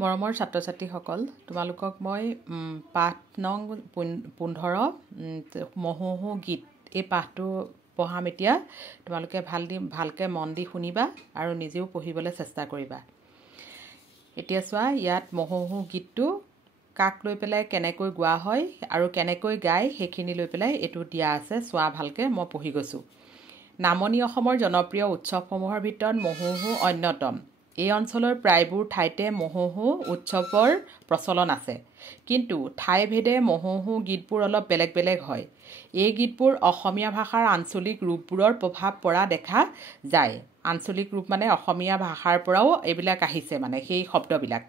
মৰমৰ ছাত্ৰ ছাত্ৰীসকল, তোমালোকক মই পাঠ নং 15 মহোহো গীত এই পাঠটো পঢ়াম। এতিয়া তোমালোকে ভালকৈ মন দি শুনিবা আৰু নিজেও পঢ়িবলৈ চেষ্টা কৰিবা। এতিয়া চোৱা, ইয়াত মহোহো গীতটো কাক লৈ পেলাই কেনেকৈ গোৱা হয় আৰু কেনেকৈ গায় সেইখিনি লৈ পেলাই এইটো দিয়া আছে। চোৱা ভালকৈ, মই পঢ়ি গৈছোঁ। নামনি অসমৰ জনপ্ৰিয় উৎসৱসমূহৰ ভিতৰত মহোহো অন্যতম। এই অঞ্চলৰ প্ৰায়বোৰ ঠাইতে মহোহো উৎসৱৰ প্ৰচলন আছে, কিন্তু ঠাইভেদে মহোহো গীতবোৰ অলপ বেলেগ বেলেগ হয়। এই গীতবোৰ অসমীয়া ভাষাৰ আঞ্চলিক ৰূপবোৰৰ প্ৰভাৱ পৰা দেখা যায়। আঞ্চলিক ৰূপ মানে অসমীয়া ভাষাৰ পৰাও এইবিলাক আহিছে, মানে সেই শব্দবিলাক।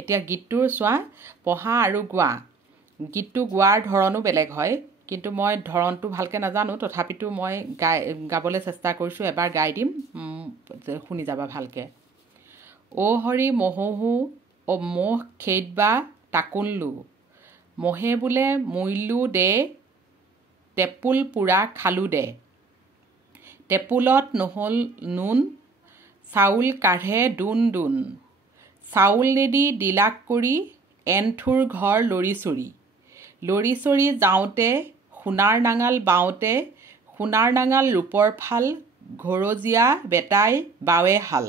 এতিয়া গীতটোৰ চোৱা, পঢ়া আৰু গোৱা। গীতটো গোৱাৰ ধৰণো বেলেগ হয়, কিন্তু মই ধৰণটো ভালকৈ নাজানো, তথাপিতো মই গাবলৈ চেষ্টা কৰিছোঁ। এবাৰ গাই দিম, শুনি যাবা ভালকৈ। অ হৰি মহোহো অ মহ খেদবা তাকোনলো, মহে বোলে মুইলো দে টেপুল পোৰা খালো দে, টেপুলত নহ'ল নুন চাউল কাঢ়ে দুন দুন, চাউল নেদি দিলাক কৰি এনথুৰ ঘৰ লৰি চৰি, লৰি চৰি যাওঁতে সোণাৰ নাঙাল বাওঁতে, সোণাৰ নাঙাল ৰূপৰ ফাল, ঘৰজীয়া বেটাই বাৱে হাল,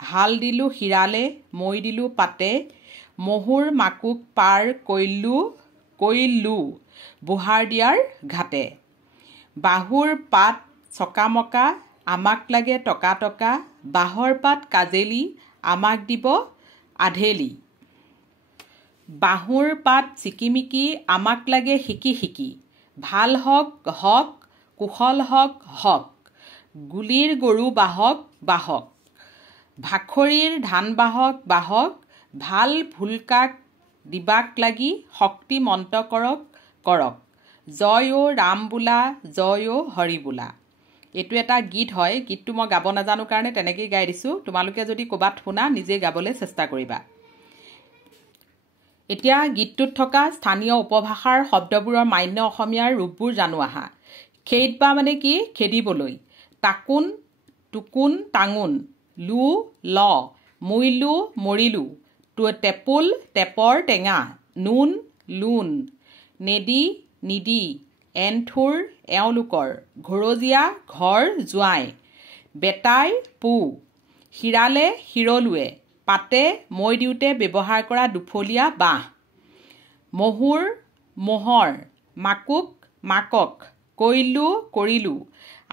হাল দিলোঁ শিৰালে মই দিলোঁ পাতে, মহুৰ মাকুক পাৰ কৰিলোঁ বুহাৰ দিয়াৰ ঘাটে, বাহুৰ পাত চকামকা আমাক লাগে টকা টকা, বাঁহৰ পাত কাজেলি আমাক দিব আধেলি, বাহুৰ পাত চিকিমিকি আমাক লাগে শিকি শিকি, ভাল হওক হওক কুশল হওক হওক, গুলিৰ গৰু বাহক বাহক, ভাখৰীৰ ধান বাহক বাহক, ভাল ভুলকাক দিবাক লাগি শক্তি মন্ত কৰক কৰক, জয় অ' ৰাম বোলা জয় অ' হৰি বোলা। এইটো এটা গীত হয়। গীতটো মই গাব নাজানো কাৰণে তেনেকেই গাই দিছোঁ। তোমালোকে যদি ক'ৰবাত শুনা, নিজে গাবলৈ চেষ্টা কৰিবা। এতিয়া গীতটোত থকা স্থানীয় উপভাষাৰ শব্দবোৰৰ মান্য অসমীয়াৰ ৰূপবোৰ জানো আহা। খেদবা মানে কি? খেদিবলৈ। তাকোন টুকুন টাঙোন, লো ল, মুইলো মৰিলো, টেপুল টেপৰ টেঙা, নুন লোন, নেদি নিদি, এনথুৰ এওঁলোকৰ, ঘৰজীয়া ঘৰ জোঁৱাই, বেটাই পো, শিৰালে শিৰলোৱে, পাতে মই দিওঁতে ব্যৱহাৰ কৰা দুফলীয়া বাঁহ, মহুৰ মোহৰ, মাকুক মাকক, কৰিলোঁ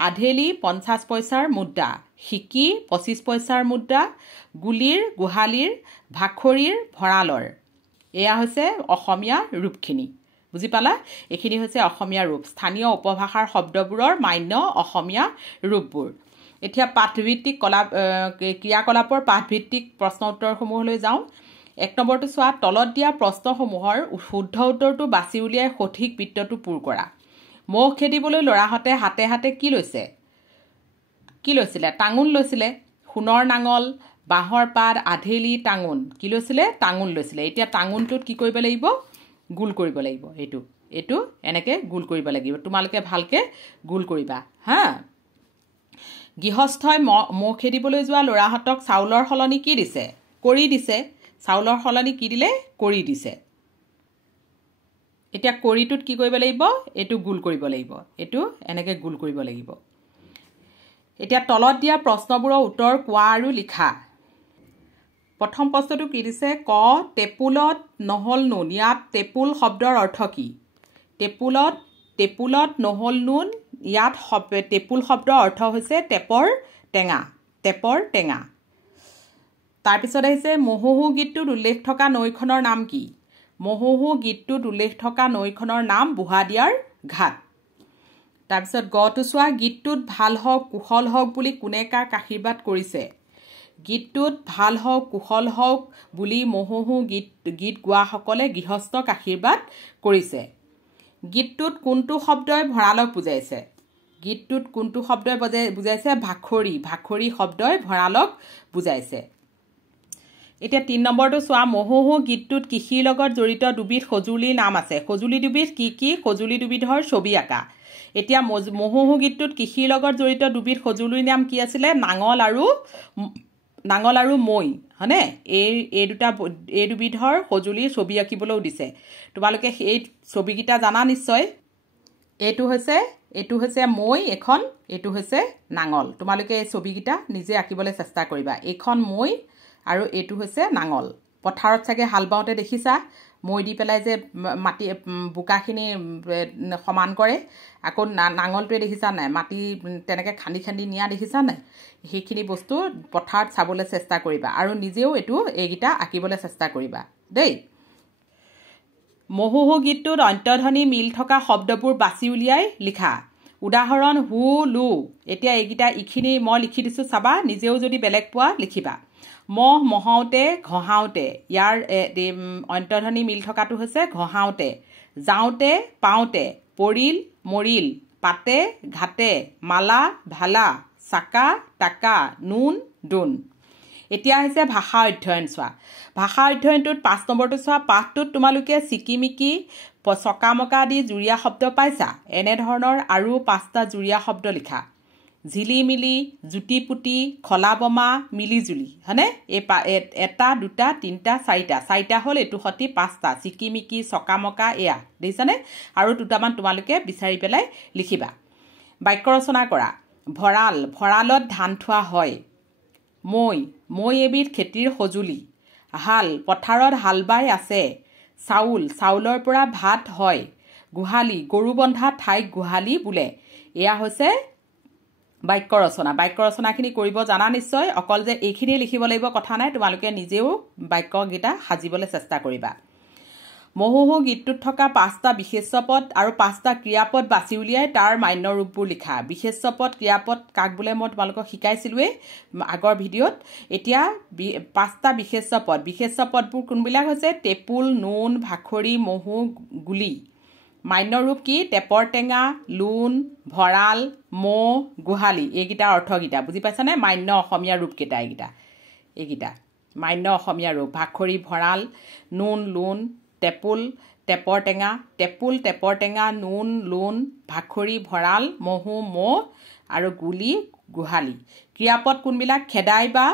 আধেলি 50 পইচাৰ মুদ্ৰা, শিকি 25 পইচাৰ মুদ্ৰা, গুলিৰ গোহালিৰ, ভাখৰীৰ ভঁৰালৰ। এয়া হৈছে অসমীয়া ৰূপখিনি। বুজি পালা? এইখিনি হৈছে অসমীয়া ৰূপ, স্থানীয় উপভাষাৰ শব্দবোৰৰ মান্য অসমীয়া ৰূপবোৰ। এতিয়া পাঠভিত্তিক ক্ৰিয়াকলাপৰ পাঠভিত্তিক প্ৰশ্ন উত্তৰসমূহলৈ যাওঁ। 1 নম্বৰটো চোৱা, তলত দিয়া প্ৰশ্নসমূহৰ শুদ্ধ উত্তৰটো বাছি উলিয়াই সঠিক বৃত্তটো পূৰ কৰা। মহ খেদিবলৈ ল'ৰাহঁতে হাতে হাতে কি লৈছিলে? টাঙোন লৈছিলে। সোণৰ নাঙল, বাঁহৰ পাত, আধেলি, টাঙোন কি লৈছিলে? টাঙোন লৈছিলে। এতিয়া টাঙোনটোত কি কৰিব লাগিব? গোল কৰিব লাগিব। এইটো এনেকৈ গোল কৰিব লাগিব। তোমালোকে ভালকৈ গোল কৰিবা হা। গৃহস্থই মহ খেদিবলৈ যোৱা ল'ৰাহঁতক চাউলৰ সলনি কি দিছে? কৰি দিছে। চাউলৰ সলনি কি দিলে? কৰি দিছে। এতিয়া কৰিটোত কি কৰিব লাগিব? এইটো গোল কৰিব লাগিব। এইটো এনেকৈ গোল কৰিব লাগিব। এতিয়া তলত দিয়া প্ৰশ্নবোৰৰ উত্তৰ কোৱা আৰু লিখা। প্ৰথম প্ৰশ্নটো কি দিছে? ক, টেপুলত নহ'ল নুন। ইয়াত টেপুল শব্দৰ অৰ্থ কি? টেপুলত নহ'ল নুন। ইয়াত টেপুল শব্দৰ অৰ্থ হৈছে টেপৰ টেঙা। তাৰপিছত আহিছে মহোহো গীতটোত উল্লেখ থকা নৈখনৰ নাম কি? মহোহো গীতটোত উল্লেখ থকা নৈখনৰ নাম বুহাদিয়াৰ ঘাট। তাৰপিছত গটো চোৱা, গীতটোত ভাল হওক কুশল হওক বুলি কোনে কাক আশীৰ্বাদ কৰিছে? গীতটোত ভাল হওক কুশল হওক বুলি মহোহো গীত গোৱাসকলে গৃহস্থক আশীৰ্বাদ কৰিছে। গীতটোত কোনটো শব্দই ভঁৰালক বুজাইছে? গীতটোত কোনটো শব্দই বুজাইছে? ভাখৰী শব্দই ভঁৰালক বুজাইছে। এতিয়া 3 নম্বৰটো চোৱা, মহোহো গীতটোত কৃষিৰ লগত জড়িত দুবিধ সঁজুলিৰ নাম আছে। সঁজুলি দুবিধ কি কি? সঁজুলি দুবিধৰ ছবি আঁকা। এতিয়া মহোহো গীতটোত কৃষিৰ লগত জড়িত দুবিধ সঁজুলিৰ নাম কি আছিলে? নাঙল আৰু নাঙল আৰু মই হয়নে এই দুবিধৰ সঁজুলিৰ ছবি আঁকিবলৈও দিছে তোমালোকে এই ছবিকেইটা জানা নিশ্চয় এইটো হৈছে মই এখন এইটো হৈছে নাঙল তোমালোকে এই ছবিকেইটা নিজে আঁকিবলৈ চেষ্টা কৰিবা এইখন মই আৰু এইটো হৈছে নাঙল পথাৰত চাগে হাল বাওঁতে দেখিছা মই দি পেলাই যে মাটি বোকাখিনি সমান কৰে আকৌ নাঙলটোৱে দেখিছা নাই মাটি তেনেকৈ খান্দি খান্দি নিয়া দেখিছা নাই সেইখিনি বস্তু পথাৰত চাবলৈ চেষ্টা কৰিবা আৰু নিজেও এইকেইটা আঁকিবলৈ চেষ্টা কৰিবা দেই মহুহু গীতটোত অন্তধ্বনি মিল থকা শব্দবোৰ বাছি উলিয়াই লিখা উদাহৰণ হু লু এতিয়া এইখিনি মই লিখি দিছোঁ চাবা নিজেও যদি বেলেগ পোৱা লিখিবা মহ মহাওঁতে ঘঁহাওঁতে ইয়াৰ অন্তধ্বনি মিল থকাটো হৈছে ঘঁহাওঁতে যাওঁতে পাওঁতে পৰিল মৰিল পাতে ঘাটে মালা ভালা চাকা টাকা নুন দুন এতিয়া হৈছে ভাষা অধ্যয়ন চোৱা ভাষা অধ্যয়নটোত 5 নম্বৰটো চোৱা পাঠটোত তোমালোকে চিকিমিকি চকামকা আদি জুৰীয়া শব্দ পাইছা এনেধৰণৰ আৰু 5টা জুৰীয়া শব্দ লিখা ঝিলিমিলি জুটিপুটি খলাবমা মিলিজুলি হয়নে এটা দুটা তিনিটা চাৰিটা হ'ল এইটো সতি 5টা চিকিমিকি চকামকা এয়া দেখিছানে আৰু দুটামান তোমালোকে বিচাৰি পেলাই লিখিবা বাক্য ৰচনা কৰা ভঁৰালত ধান থোৱা হয় মই এবিধ খেতিৰ সঁজুলি হাল পথাৰত হাল বাই আছে চাউলৰ পৰা ভাত হয় গোহালি গৰু বন্ধা ঠাইক গোহালি বোলে এয়া হৈছে বাক্য ৰচনাখিনি কৰিব জানা নিশ্চয় অকল যে এইখিনি লিখিব লাগিব কথা নাই তোমালোকে নিজেও বাক্যকেইটা সাজিবলৈ চেষ্টা কৰিবা মহুহু গীতটোত থকা 5টা বিশেষ্য পদ আৰু 5টা ক্ৰিয়াপদ বাছি উলিয়াই তাৰ মান্য ৰূপবোৰ লিখা বিশেষ্য পদ ক্ৰিয়াপদ কাক বোলে মই তোমালোকক শিকাইছিলোৱে আগৰ ভিডিঅ'ত এতিয়া 5টা বিশেষ্য পদবোৰ কোনবিলাক হৈছে টেপুল নুন ভাখৰি মহু গুলি মান্য ৰূপ কি টেপৰ টেঙা লুন ভঁৰাল মৌ গোহালি এইকেইটাৰ অৰ্থকেইটা বুজি পাইছানে মান্য অসমীয়া ৰূপকেইটা এইকেইটা মান্য অসমীয়া ৰূপ ভাখৰি ভঁৰাল নুন লুন টেপুল টেপৰ টেঙা নুন লুন ভাখৰি ভঁৰাল মহু মৌ আৰু গুলি গোহালি ক্ৰিয়াপদ কোনবিলাক খেদাই বা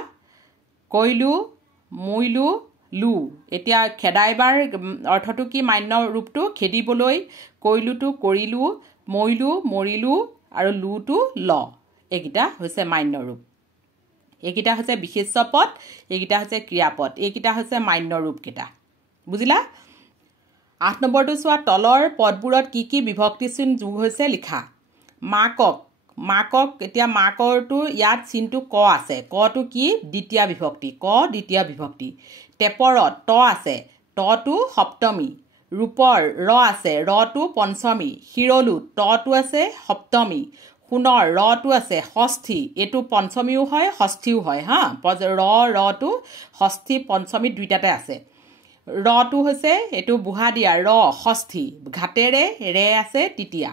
কৈলো মুইলো লু এতিয়া খেদাইবাৰ অৰ্থটো কি মান্য ৰূপটো খেদিবলৈ কৈলোটো কৰিলো মইলো মৰিলো আৰু লুটো ল এইকেইটা হৈছে মান্য ৰূপ এইকেইটা হৈছে বিশেষ্য পদ এইকেইটা হৈছে ক্ৰিয়াপদ এইকেইটা হৈছে মান্য ৰূপকেইটা বুজিলা 8 নম্বৰটো চোৱা তলৰ পদবোৰত কি বিভক্তি চিন যোগ হৈছে লিখা মাকক এতিয়া মাকৰটো ইয়াত চিনটো ক আছে কটো কি দ্বিতীয় বিভক্তি টেপৰত ত আছে তটো সপ্তমী ৰূপৰ ৰ আছে ৰটো পঞ্চমী শিৰলু তটো আছে সপ্তমী সোণৰ ৰটো আছে ষষ্ঠী এইটো পঞ্চমীও হয় ষষ্ঠীও হয় হা ৰটো ষষ্ঠী পঞ্চমী দুইটাতে আছে ৰটো হৈছে এইটো বুহা দিয়া ৰ ষষ্ঠী ঘাটেৰে ৰে আছে তৃতীয়া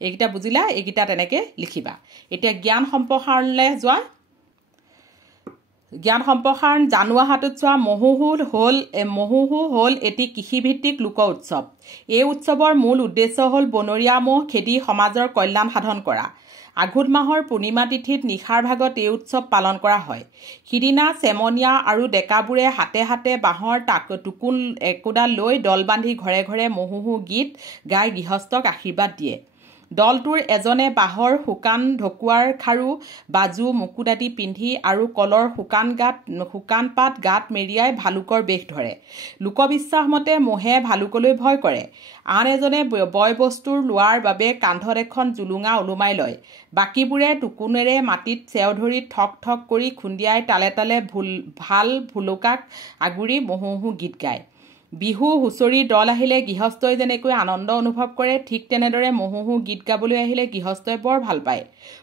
এইকেইটা বুজিলা এইকেইটা তেনেকৈ লিখিবা এতিয়া জ্ঞান সম্প্ৰসাৰণলৈ যোৱা জ্ঞান সম্প্ৰসাৰণ জানুৱাহাটত চোৱা মহুহু হ'ল এটি কৃষিভিত্তিক লোক উৎসৱ এই উৎসৱৰ মূল উদ্দেশ্য হ'ল বনৰীয়া মহ খেদি সমাজৰ কল্যাণ সাধন কৰা আঘোণ মাহৰ পূৰ্ণিমা তিথিত নিশাৰ ভাগত এই উৎসৱ পালন কৰা হয় সিদিনা চেমনীয়া আৰু ডেকাবোৰে হাতে হাতে বাঁহৰ টুকুন একোডাল লৈ দল বান্ধি ঘৰে ঘৰে মহুহু গীত গাই গৃহস্থক আশীৰ্বাদ দিয়ে দলটোৰ এজনে বাঁহৰ শুকান ঢকুৱাৰ খাৰু বাজু মুকুট আদি পিন্ধি আৰু কলৰ শুকান পাত গাত মেৰিয়াই ভালুকৰ বেশ ধৰে লোকবিশ্বাস মতে মহে ভালুকলৈ ভয় কৰে আন এজনে বয় বস্তুৰ লোৱাৰ বাবে কান্ধত এখন জুলুঙা ওলোমাই লয় বাকীবোৰে টুকুনেৰে মাটিত চেও ধৰি ঠক ঠক কৰি খুন্দিয়াই তালে তালে ভাল ভুলুকাক আগুৰি মহুহু গীত গায় বিহু হুঁচৰি দল আহিলে গৃহস্থই যেনেকৈ আনন্দ অনুভৱ কৰে ঠিক তেনেদৰে মহুহু গীত গাবলৈ আহিলে গৃহস্থই বৰ ভাল পায়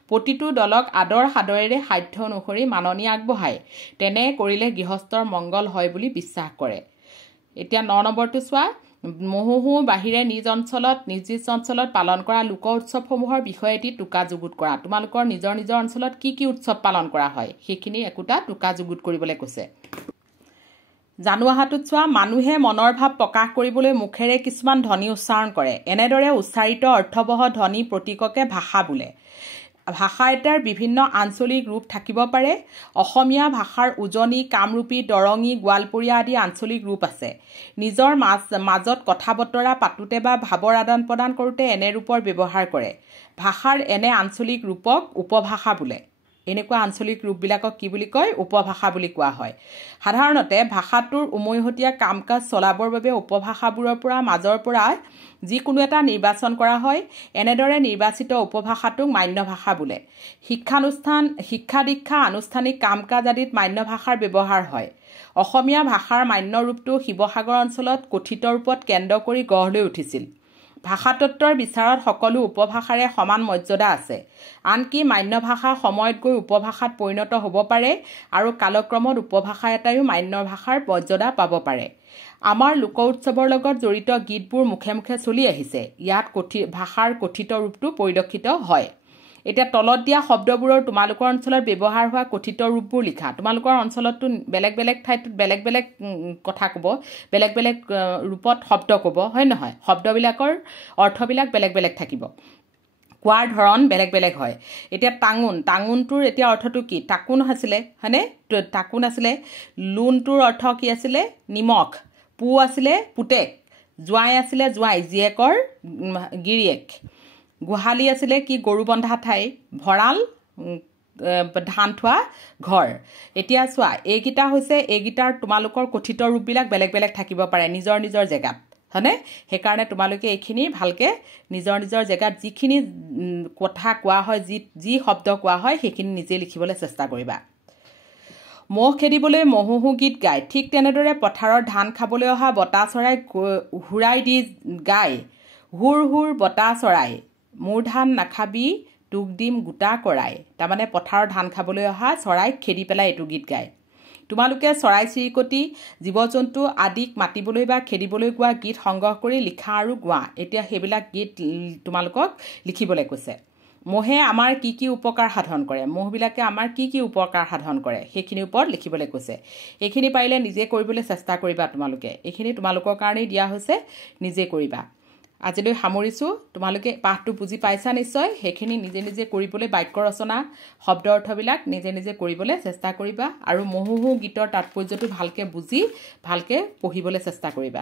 প্ৰতিটো দলক আদৰ সাদৰেৰে সাধ্য অনুসৰি মাননি আগবঢ়ায় তেনে কৰিলে গৃহস্থৰ মংগল হয় বুলি বিশ্বাস কৰে এতিয়া 9 নম্বৰটো চোৱা মহুহু বাহিৰে নিজ অঞ্চলত পালন কৰা লোক উৎসৱসমূহৰ বিষয়ে এটি টোকা যুগুত কৰা তোমালোকৰ নিজৰ অঞ্চলত কি উৎসৱ পালন কৰা হয় সেইখিনি একোটা টোকা যুগুত কৰিবলৈ কৈছে জানুৱাহাটত চোৱা মানুহে মনৰ ভাৱ প্ৰকাশ কৰিবলৈ মুখেৰে কিছুমান ধ্বনি উচ্চাৰণ কৰে এনেদৰে উচ্চাৰিত অৰ্থবহ ধ্বনি প্ৰতীককে ভাষা বোলে ভাষা এটাৰ বিভিন্ন আঞ্চলিক ৰূপ থাকিব পাৰে। অসমীয়া ভাষাৰ উজনি, কামৰূপী, দৰঙী, গোৱালপৰীয়া আদি আঞ্চলিক ৰূপ আছে। নিজৰ মাজত কথা বতৰা পাতোতে বা ভাৱৰ আদান প্ৰদান কৰোঁতে এনে ৰূপৰ ব্যৱহাৰ কৰে। ভাষাৰ এনে আঞ্চলিক ৰূপক উপভাষা বোলে। এনেকুৱা আঞ্চলিক ৰূপবিলাকক কি বুলি কয়? উপভাষা বুলি কোৱা হয়। সাধাৰণতে ভাষাটোৰ উমৈহতীয়া কাম কাজ চলাবৰ বাবে উপভাষাবোৰৰ পৰা মাজৰ পৰা যিকোনো এটা নিৰ্বাচন কৰা হয়। এনেদৰে নিৰ্বাচিত উপভাষাটোক মান্য ভাষা বোলে। শিক্ষানুষ্ঠান, শিক্ষা দীক্ষা, আনুষ্ঠানিক কাম কাজ আদিত মান্য ভাষাৰ ব্যৱহাৰ হয়। অসমীয়া ভাষাৰ মান্য ৰূপটো শিৱসাগৰ অঞ্চলত কথিত ৰূপত কেন্দ্ৰ কৰি গঢ় লৈ উঠিছিল। ভাষাতত্বৰ বিচাৰত সকলো উপভাষাৰে সমান মৰ্যাদা আছে। আনকি মান্য ভাষা সময়ত গৈ উপভাষাত পৰিণত হ'ব পাৰে আৰু কালক্ৰমত উপভাষা এটাইও মান্য ভাষাৰ মৰ্যাদা পাব পাৰে। আমাৰ লোক উৎসৱৰ লগত জড়িত গীতবোৰ মুখে মুখে চলি আহিছে। ইয়াত ভাষাৰ কথিত ৰূপটো পৰিলক্ষিত হয়। এতিয়া তলত দিয়া শব্দবোৰৰ তোমালোকৰ অঞ্চলত ব্যৱহাৰ হোৱা কথিত ৰূপবোৰ লিখা। তোমালোকৰ অঞ্চলততো বেলেগ বেলেগ ঠাইত বেলেগ বেলেগ কথা ক'ব, বেলেগ বেলেগ ৰূপত শব্দ ক'ব, হয় নহয়? শব্দবিলাকৰ অৰ্থবিলাক বেলেগ বেলেগ থাকিব, কোৱাৰ ধৰণ বেলেগ বেলেগ হয়। এতিয়া টাঙোনটোৰ এতিয়া অৰ্থটো কি? টাকোন আছিলে, হয়নে? টাকোন আছিলে। লোনটোৰ অৰ্থ কি আছিলে? নিমখ। পু আছিলে পুতেক। জোঁৱাই আছিলে জোঁৱাই, জীয়েকৰ গিৰিয়েক। গোহালি আছিলে কি? গৰু বন্ধা ঠাই। ভঁৰাল, ধান থোৱা ঘৰ। এতিয়া চোৱা, এইকেইটাৰ তোমালোকৰ কথিত ৰূপবিলাক বেলেগ বেলেগ থাকিব পাৰে নিজৰ নিজৰ জেগাত, হয়নে? সেইকাৰণে তোমালোকে এইখিনি ভালকৈ নিজৰ নিজৰ জেগাত যিখিনি কথা কোৱা হয়, যি শব্দ কোৱা হয়, সেইখিনি নিজে লিখিবলৈ চেষ্টা কৰিবা। মহ খেদিবলৈ মহোহো গীত গায়। ঠিক তেনেদৰে পথাৰৰ ধান খাবলৈ অহা বতা চৰাই হুৰাই দি গায়, হুৰ হুৰ বতা চৰাই, মোৰ ধান নাখাবি তোক দিম গোটা কৰাই। তাৰমানে পথাৰৰ ধান খাবলৈ অহা চৰাইক খেদি পেলাই এইটো গীত গায়। তোমালোকে চৰাই চিৰিকটি, জীৱ জন্তু আদিক মাতিবলৈ বা খেদিবলৈ গোৱা গীত সংগ্ৰহ কৰি লিখা আৰু গোৱা। এতিয়া সেইবিলাক গীত তোমালোকক লিখিবলৈ কৈছে। মহে আমাৰ কি কি উপকাৰ সাধন কৰে? মহবিলাকে আমাৰ কি কি উপকাৰ সাধন কৰে সেইখিনিৰ ওপৰত লিখিবলৈ কৈছে। এইখিনি পাৰিলে নিজে কৰিবলৈ চেষ্টা কৰিবা তোমালোকে। এইখিনি তোমালোকৰ কাৰণেই দিয়া হৈছে, নিজে কৰিবা। আজিলৈ সামৰিছোঁ। তোমালোকে পাঠটো বুজি পাইছা নিশ্চয়। সেইখিনি নিজে নিজে কৰিবলৈ, বাক্য ৰচনা, শব্দ অৰ্থবিলাক নিজে নিজে কৰিবলৈ চেষ্টা কৰিবা আৰু মহোহো গীতৰ তাৎপৰ্যটো ভালকৈ বুজি ভালকৈ পঢ়িবলৈ চেষ্টা কৰিবা।